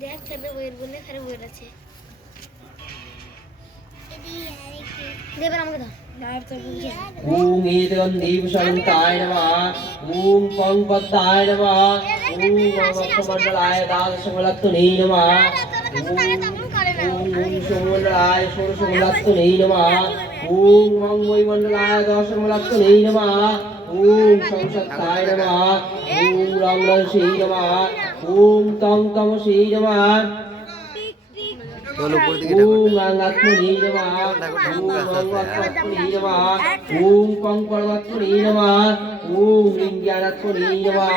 দেখ কেন বইয়ের বলে এখানে বই আছে দেবার আমাকে দাও ॐ एतगन्धीभूषणन्ताय नमः ॐ पङ्पद्दाय नमः ॐ भक्तमण्डलाय दादशमलत्तुने नमः ॐ ॐ सोमण्डलाय षोडशमलत्तुने नमः ॐ मं वैमण्डलाय दशमलत्तुने नमः ॐ संसत्ताय नमः ॐ रामरसे नमः ॐ तं तमसे नमः ॐ अङ्गात्मने नमः ॐ अङ्गात्मने नमः ॐ पङ्कर्वात्मने नमः ॐ लिङ्ग्यानात्मने नमः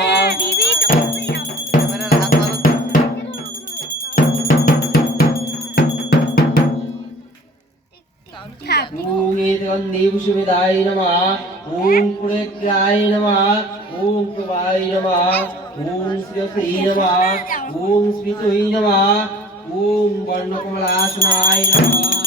ॐ एतन्देवसुविदाय नमः ॐ पुरेग्राय नमः ॐ प्रभाय नमः ॐ श्रियश्री नमः ॐ स्मितुय नमः ॐ वर्णकमलासनाय नमः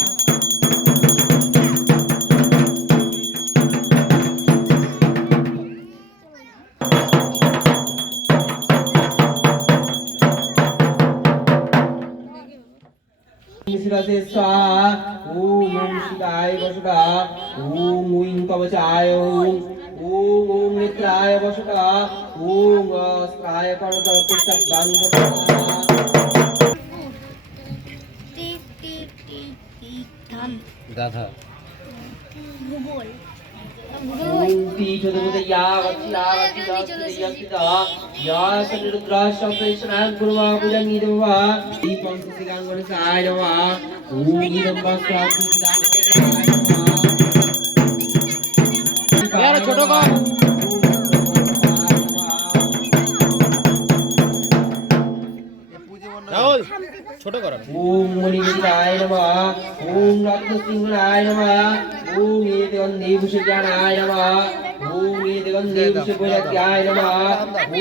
শিরসে স্বাহা ওম ওম শিতায় বসুদা ওম ঐং কবচায় ওম ওম ওম নেত্রায় গাধা ভূগোল ॐ पीठोदमुदया वत्स्यावत्यास्तियस्तिता या सन्निरुद्राशब्देशनां कुर्वा भुजङ्गिदवा दीपं सुसिगाङ्गणसाय नमः ॐ नीलं वस्त्राभूषिताङ्गणसाय नमः यार, छोटो को। ছোট করা। ওম মণিকায় নমা। ওম রত্নসিংহায় নমা। ওম নিত্যগন্ধি ভূষিকানায় নমা। ওম নিত্যগন্ধি ভূষিকায় নমা।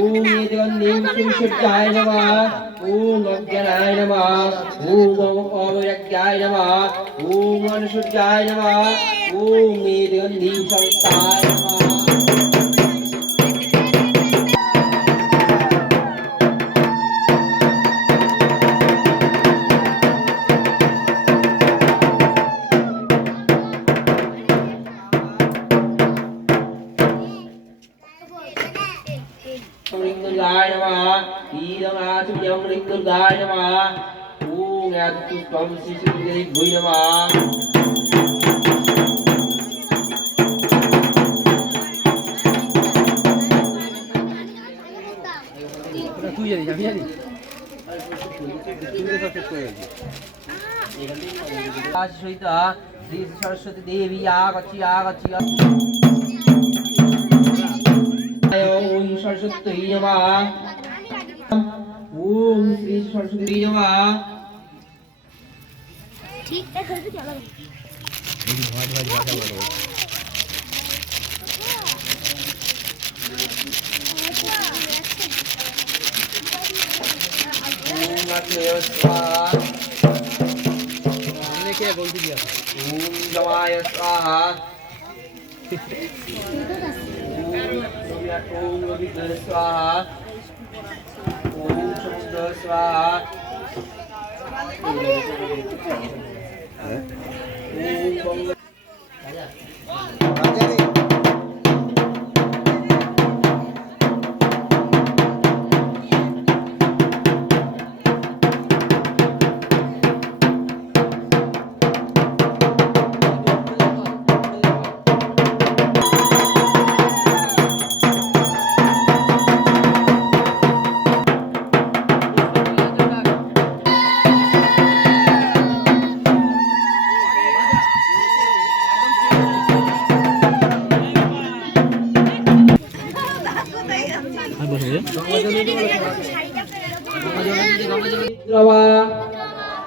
ওম নিত্যগন্ধি ভূষিকায় নমা। ওম অজ্ঞানায় নমা। ওম অবজ্ঞায় নমা। ওম অনুসূর্যায় নমা। ওম নিত্যগন্ধি সংস্থায় নমা। ரிங்குர்காய நம ஈரமாசுயம் ரிங்குர்காய நம ஓம் ஏத்து தம் சிசுரை குய் நம তুই যাবি আমি জানি সরস্বতী দেবী আগছি আগছি आगच्छि आगच्छि ॐ सरस्वती नमः ॐ श्री सरस्वती नमः ঠিক আছে চলো ॐ अग्नये स्वाहा সামনে কে বলতে দিয়া ॐ जमाय स्वाहा ॐ रविद्र स्वाहा ॐ समुद्र स्वाहा ॐ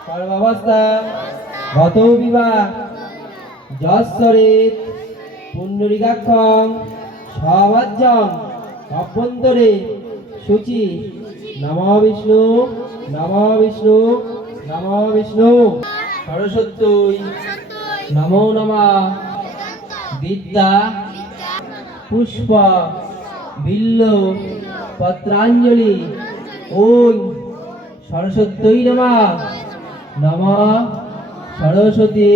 সর্বাবস্থা গত বিবাহ যশ্বরেত পুণ্ডরিকাক্ষম সবাজ্যম অভ্যন্তরে সূচি নম বিষ্ণু নম বিষ্ণু নম বিষ্ণু সরস্বত্যই নমো নমঃ বিদ্যা পুষ্প বিল্ল পত্রাঞ্জলি। ওই সরস্বতী নমা। নমঃ সরস্বতী